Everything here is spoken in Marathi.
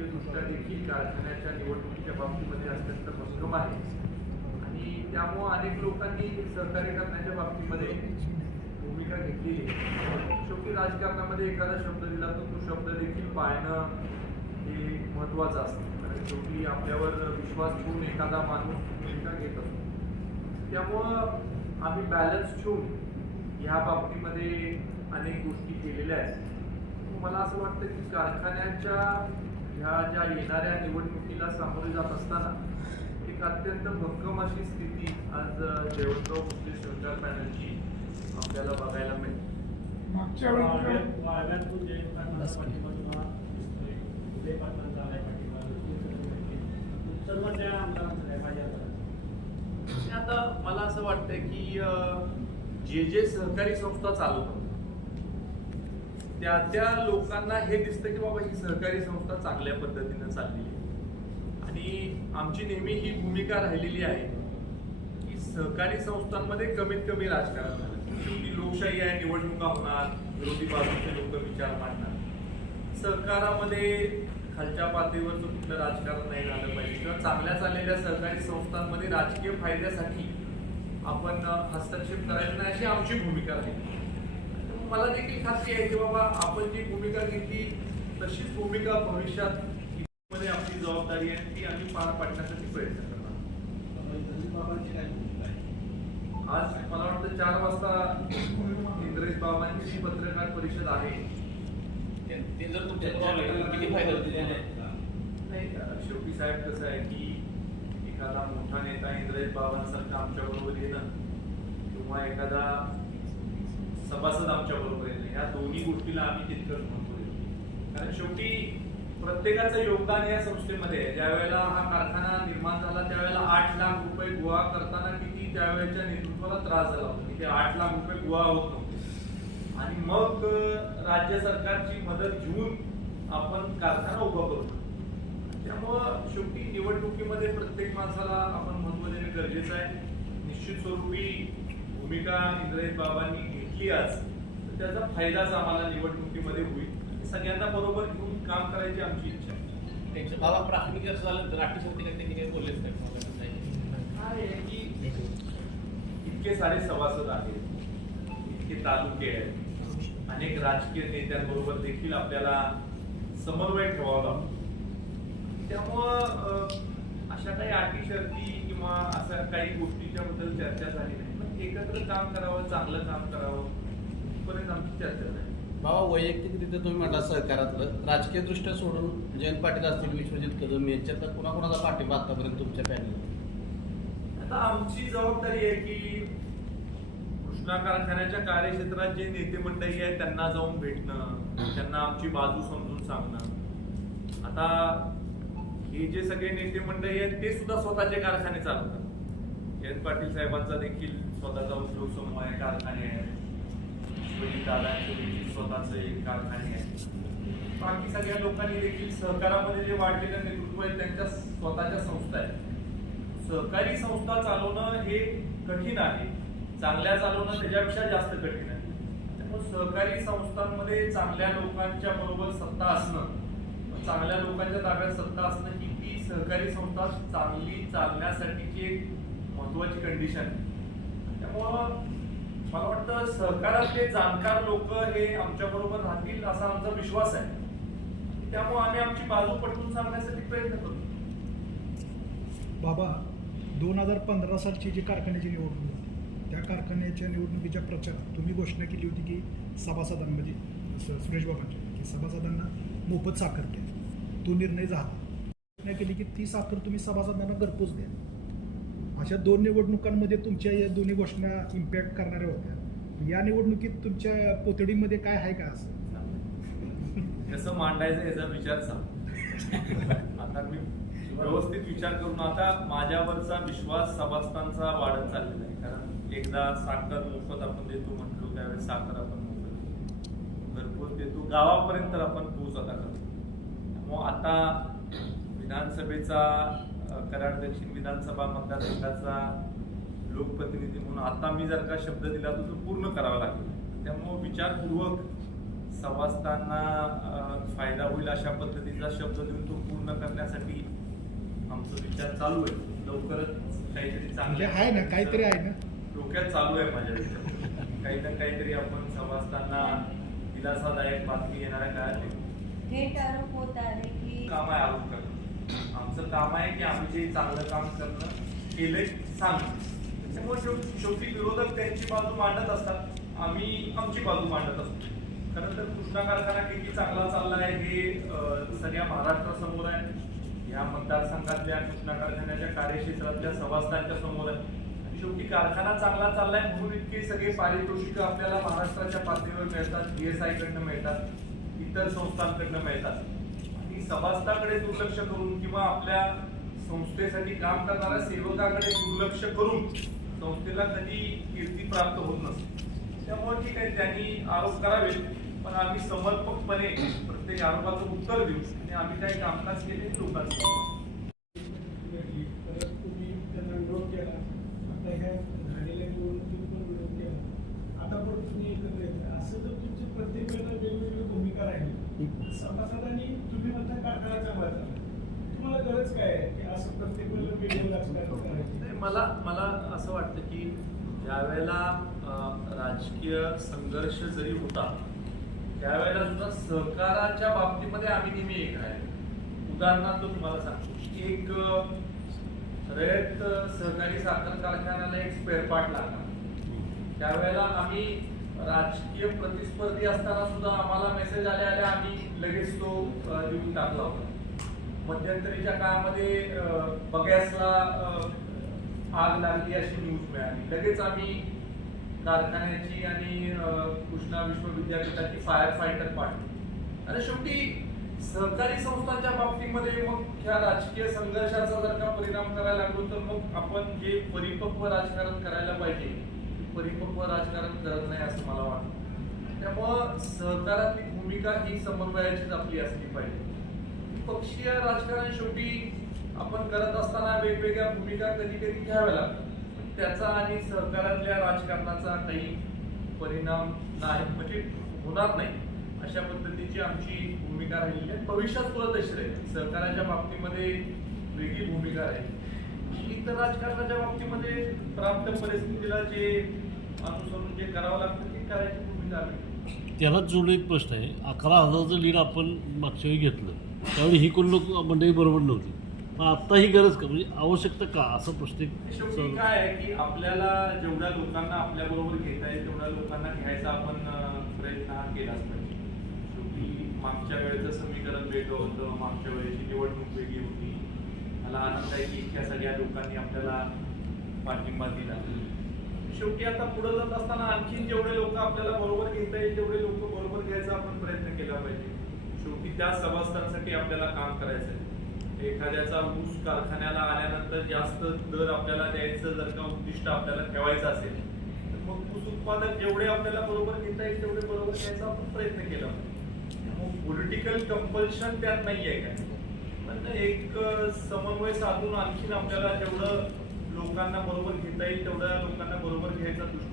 राजकीय दृष्ट्या देखील कारखान्याच्या निवडणुकीच्या बाबतीमध्ये अत्यंत भक्कम आहे आणि त्यामुळं अनेक लोकांनी सहकार्य करण्याच्या बाबतीमध्ये भूमिका घेतलेली आहे. शेवटी राजकारणामध्ये एखादा शब्द दिला तर तो शब्द देखील पाळणं हे महत्त्वाचं असतं, कारण शेवटी आपल्यावर विश्वास ठेवून एखादा माणूस भूमिका घेत असतो. त्यामुळं आम्ही बॅलन्स ठेवून ह्या बाबतीमध्ये अनेक गोष्टी केलेल्या आहेत. मला असं वाटतं की कारखान्याच्या ह्या ज्या येणाऱ्या निवडणुकीला सामोरे जात असताना एक अत्यंत भक्कम अशी स्थिती आज जयवंतराव भोसले सहकार पॅनलची आपल्याला बघायला मिळते. मागच्या आता मला असं वाटतंय की जे सहकारी संस्था चालवतात त्या लोकांना हे दिसतं की बाबा ही सहकारी संस्था चांगल्या पद्धतीनं चाललेली आहे आणि आमची नेहमी ही भूमिका राहिलेली आहे की सहकारी संस्थांमध्ये कमीत कमी राजकारण झालं. शेवटी लोकशाही आहे, निवडणुका होणार, विरोधी बाजूचे लोक विचार मांडणार. सहकारामध्ये खालच्या पातळीवरचं कुठलं राजकारण नाही झालं पाहिजे किंवा चांगल्या चाललेल्या सहकारी संस्थांमध्ये राजकीय फायद्यासाठी आपण हस्तक्षेप करायचा नाही अशी आमची भूमिका राहिली. मला देखील खात्री आहे की बाबा आपण जी भूमिका घेतली तशीच भूमिका भविष्यात मध्ये आपली जबाबदारी आहे ती आम्ही पार पाडण्यासाठी प्रयत्न करणार. आज मला वाटतं 4 वाजता इंद्रेश बाबांची पत्रकार परिषद आहे. ते जर किती फायदा नाही, शेवटी साहेब कसं आहे की एखादा मोठा नेता इंद्रेश बाबांसारखा आमच्या बरोबर येणं किंवा एखादा सभासद आमच्या बरोबर येणं या दोन्ही गोष्टीला आम्ही तितकंच महत्त्व देतो. कारण शेवटी प्रत्येकाचं योगदान या संस्थेमध्ये आहे. ज्या वेळेला हा कारखाना निर्माण झाला त्यावेळेला 8 लाख रुपये गोळा करताना किती त्यावेळेच्या नेतृत्वाला त्रास झाला होता की ते 8 लाख रुपये गोळा होत नव्हते आणि मग राज्य सरकारची मदत घेऊन आपण कारखाना उभा करतो. त्यामुळं शेवटी निवडणुकीमध्ये प्रत्येक माणसाला आपण महत्त्व देणं गरजेचं आहे. निश्चित स्वरूपी भूमिका इंद्रेश बाबांनी घेतली आज तर त्याचा फायदाच आम्हाला निवडणुकीमध्ये होईल. सगळ्यांना बरोबर घेऊन काम करायची आमची इच्छा आहे. बाबा प्राथमिक असं झालं तर अटीशर्ती काही बोललेच काय आहे की इतके सारे सभासद आहेत, इतके तालुके आहेत, अनेक राजकीय नेत्यांबरोबर देखील आपल्याला समन्वय ठेवावा लागतो. त्यामुळं अशा काही अटी शर्ती किंवा अशा काही गोष्टीच्या बद्दल चर्चा झाली नाही, पण एकत्र काम करावं, चांगलं काम करावं इथपर्यंत आमची चर्चा नाही. बाबा वैयक्तिकरित्या तुम्ही म्हटला सहकारातलं राजकीय दृष्ट्या सोडून जयंत पाटील असतील, विश्वजित कदम यांच्यातला कोणाकोणाचा पाठिंबा आतापर्यंत तुमच्या पॅनल? आता आमची जबाबदारी आहे की कृष्णा कारखान्याच्या कार्यक्षेत्रात जे नेते मंडळी आहेत त्यांना जाऊन भेटणं, त्यांना आमची बाजू समजून सांगणं. आता हे जे सगळे नेते मंडळी आहेत ते सुद्धा स्वतःचे कारखाने चालवतात. जयंत पाटील साहेबांचा देखील स्वतःचा उद्योग समूह आहे, कारखाने आहेत. दादांचे देखील स्वतःचे कारखाने आहेत. बाकी सगळ्या लोकांनी देखील सहकारामध्ये जे वाढलेलं नेतृत्व आहे त्यांच्या स्वतःच्या संस्था आहेत. सहकारी संस्था चालवणं हे कठीण आहे, चांगल्या चालवणं त्याच्यापेक्षा जास्त कठीण आहे. त्यामुळे सहकारी संस्थांमध्ये चांगल्या लोकांच्या बरोबर सत्ता असणं, चांगल्या लोकांच्या ताब्यात सत्ता असणं ही ती सहकारी संस्था चांगली चालण्यासाठीची एक महत्वाची कंडिशन आहे. त्यामुळं मला वाटतं सहकारातले जाणकार लोक हे आमच्या बरोबर राहतील असा आमचा विश्वास आहे. त्यामुळे आम्ही आमची बाजू पटवून सांगण्यासाठी प्रयत्न करतो. बाबा 2015 सालची जी कारखान्याची निवडणूक होती त्या कारखान्याच्या निवडणुकीच्या प्रचारात तुम्ही घोषणा केली होती की सभासदांना म्हणजे सुरेश बाबांच्या की सभासदांना मोफत साखर द्या. तो निर्णय झाला. घोषणा केली की ती साखर तुम्ही सभासदांना घरपोच द्या. अशा 2 निवडणुकांमध्ये तुमच्या या दोन्ही घोषणा इम्पॅक्ट करणाऱ्या होत्या. या निवडणुकीत तुमच्या पोतडीमध्ये काय आहे का असं कसं मांडायचं याचा विचार सांग. आता मी व्यवस्थित विचार करून आता माझ्यावरचा विश्वास सभासदांचा वाढत चाललेला आहे. कारण एकदा साखर मोफत आपण देतो म्हटलो त्यावेळेस साखर आपण मोफत घरपोच देतो, गावापर्यंत आपण पोच आता करतो. त्यामुळे आता विधानसभेचा कराड दक्षिण विधानसभा मतदारसंघाचा लोकप्रतिनिधी म्हणून आता मी जर का शब्द दिला तर तो पूर्ण करावा लागेल. त्यामुळे विचारपूर्वक सभासदांना फायदा होईल अशा पद्धतीचा शब्द देऊन तो पूर्ण करण्यासाठी आमचा विचार चालू आहे. लवकरच काहीतरी म्हणजे चांगले आहे ना, काहीतरी आहे ना. डोक्यात चालू आहे माझ्या विचार. काही ना काहीतरी आपण सभासदांना दिलासादायक बातमी येणाऱ्या काळात थेट आरोप होत आहे की काम आहे आरोप करणं. आमचं काम आहे की आम्ही जे चांगलं काम करणं केलंय सांगणं. त्यामुळे शेवटी विरोधक त्यांची बाजू मांडत असतात, आम्ही आमची बाजू मांडत असतो. खरं तर कृष्णा कारखाना किती चांगला चालला आहे हे सगळ्या महाराष्ट्रासमोर आहे. या मतदारसंघातल्या कृष्णा कारखान्याच्या कार्यक्षेत्रातल्या सभासदांच्या समोर आहे. शेवटी कारखाना चांगला चाललाय म्हणून इतके सगळे पारितोषिक आपल्याला महाराष्ट्राच्या पातळीवर मिळतात, DSI कडनं मिळतात, इतर संस्थांकडनं मिळतात. आणि सभासदाकडे दुर्लक्ष करून किंवा आपल्या संस्थेसाठी काम करणाऱ्या सेवकाकडे दुर्लक्ष करून संस्थेला कधी कीर्ती प्राप्त होत नसते. त्यामुळे ठीक आहे, त्यांनी आरोप करावे, पण आम्ही समर्पकपणे प्रत्येक आरोपाचं उत्तर देऊ आणि आम्ही काही कामकाज केले लोकांचं. परत तुम्ही त्यांना विरोध केला, आता ह्या झालेल्या निवडणुकीत पण विरोध केला, आता पण तुम्ही एकत्र येता. असं जर तुमची प्रत्येक वेळेला वेगवेगळी भूमिका राहिली, सभासदांनी तुम्ही म्हणता कारखाना चांगला चालला, तुम्हाला गरज काय आहे की असं प्रत्येक वेळेला वेगवेगळं राजकारण करायचं? मला असं वाटतं की ज्यावेळेला राजकीय संघर्ष जरी होता त्यावेळेला सुद्धा सहकाराच्या बाबतीमध्ये आम्ही नेहमी एक आहे. उदाहरणार्थ तुम्हाला सांगतो, एक रयत सहकारी साखर कारखान्याला एक स्पेअर पार्ट लागला. त्यावेळेला आम्ही राजकीय प्रतिस्पर्धी असताना सुद्धा आम्हाला मेसेज आल्या आम्ही लगेच तो देऊन टाकला होता. मध्यंतरीच्या काळामध्ये बगॅसला आग लागली अशी न्यूज मिळाली, लगेच आम्ही कारखान्याची आणि कृष्णा विश्वविद्यापीठाची फायर फायटर पाठवली. आणि शेवटी सहकारी संस्थांच्या बाबतीमध्ये मग ह्या राजकीय संघर्षाचा जर का परिणाम करायला लागलो तर मग आपण जे परिपक्व राजकारण करायला पाहिजे परिपक्व राजकारण करत नाही असं मला वाटतं. त्यामुळं सहकारातली भूमिका ही समन्वयाचीच आपली असली पाहिजे. पक्षीय राजकारण शेवटी आपण करत असताना वेगवेगळ्या भूमिका कधी कधी घ्याव्या लागतात, त्याचा आणि सहकारातल्या राजकारणाचा काही परिणाम नाही, म्हणजे होणार नाही अशा पद्धतीची आमची भूमिका राहिलेली आहे. भविष्यात सुद्धा तशी राहील. सहकाराच्या बाबतीमध्ये वेगळी भूमिका राहील. इतर राजकारणाच्या बाबतीमध्ये प्राप्त परिस्थितीला जे अनुसरून जे करावं लागतं ते करायची भूमिका आली. त्यालाच जोडून एक प्रश्न आहे. 11,000चं लीड आपण मागच्या वेळी घेतलं, त्यावेळी ही कोण लोक मंडळी बरोबर नव्हती, पण आता ही गरज का, म्हणजे आवश्यकता का, असं प्रश्न शेवटी काय आहे की आपल्याला जेवढ्या लोकांना आपल्या बरोबर घेता येईल तेवढ्या लोकांना घ्यायचा आपण प्रयत्न हा केलाच पाहिजे. शेवटी मागच्या वेळेचं समीकरण वेगळं होतं, मागच्या वेळेची निवडणूक वेगळी होती. मला आनंद आहे की इतक्या सगळ्या लोकांनी आपल्याला पाठिंबा दिला. शेवटी आता पुढे जात असताना आणखीन जेवढे लोक आपल्याला बरोबर घेता येईल तेवढे लोक बरोबर घ्यायचा आपण प्रयत्न केला पाहिजे. शेवटी त्या सभासदांसाठी आपल्याला काम करायचं आहे. एखाद्याचा ऊस कारखान्याला आल्यानंतर जास्त दर आपल्याला द्यायचं जर का उद्दिष्ट आपल्याला ठेवायचं असेल तर मग ऊस उत्पादक जेवढे आपल्याला बरोबर घेता येईल तेवढे बरोबर घ्यायचा आपण प्रयत्न केला पाहिजे. पॉलिटिकल कंपल्शन त्यात नाहीये काय, पण एक समन्वय साधून आणखीन आपल्याला जेवढं लोकांना बरोबर घेता येईल तेवढ्या लोकांना बरोबर घ्यायचा दृष्टी